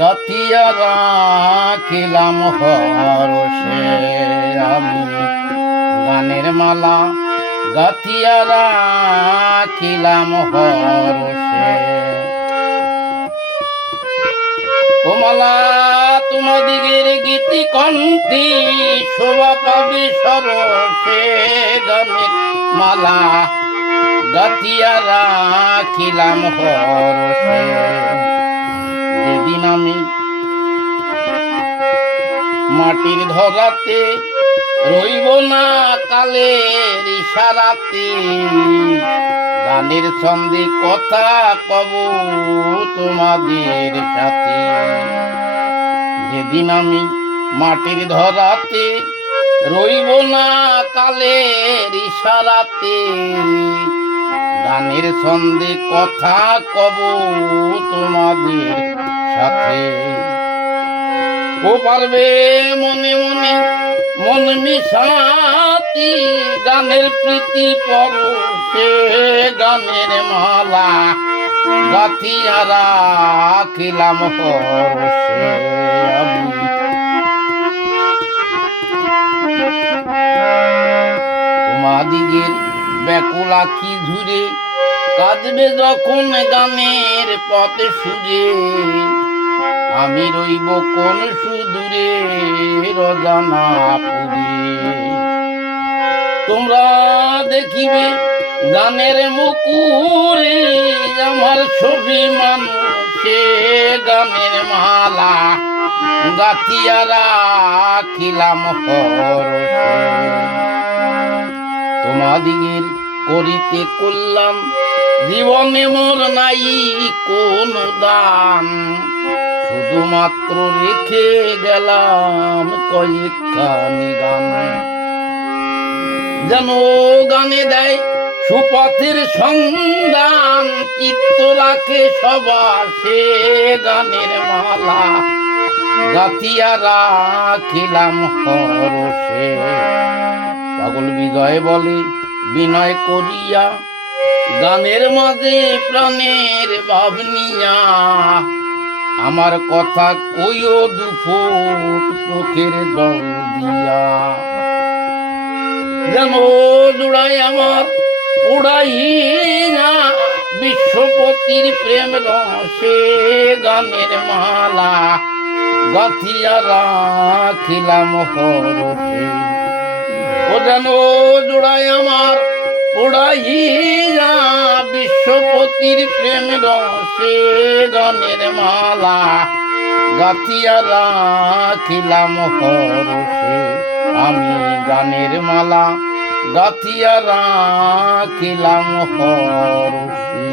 গাথিয়া রাখিলাম হরষে আমি গানের মালা গাথিয়া রাখিলাম হরষে। ও মালা তোমাদিগের গীতি কণ্ঠী শোভা পাবে সরসে গানের মালা গাথিয়া রাখিলাম হরষে। যেদিন আমি মাটির ধরাতে রইব না কালের ইশারাতে গানের ছন্দে কথা কব তোমাদের সাথে। যেদিন আমি মাটির ধরাতে রইব না কালের ইশারাতে গানের ছন্দে কথা কব তোমাদের সাথে। ও পারবে মনে মনে মন মিশাতি গানের প্রীতি পরশে গানের মালা গাথিয়া রাখিলাম হরষে আমি। তোমাদিগের ব্যাকুল আঁখি ঝুরে কাঁদবে যখন গানের পথে সুরে আমি রইব কোন সুদূরে রজানা পুরে। তোমরা দেখিবে গানের মুকুরে আমার ছবি মানুষে গানের মালা গাথিয়া রাখিলাম হরষে। তোমাদিগের করিতে কল্যাণ জীবনে মোর নাই কোন দান শুধুমাত্র রেখে গেলাম কয়েকখানি গান। যেন গানে দেয় সুপথের সন্ধান চিত্ত রাখে সবার সে গানের মালা গাথিয়া রাখিলাম হরষে। পাগল বিজয় বলে বিনয় করিয়া গানের মাঝে প্রাণের ভাবনিয়া আমার কথা কইও দুফুট চোখের জল দিয়া। যেন জুড়াই আমার উড়াই না বিশ্বপতির প্রেম রসে গানের মালা গাথিয়া রাখিলাম হরষে। ও যেন জুড়াই আমার উড়াই না বিশ্বপতির প্রেম রসে গানের মালা গাথিয়া রাখিলাম হরষে আমি গানের মালা গাথিয়া রাখিলাম হরষে।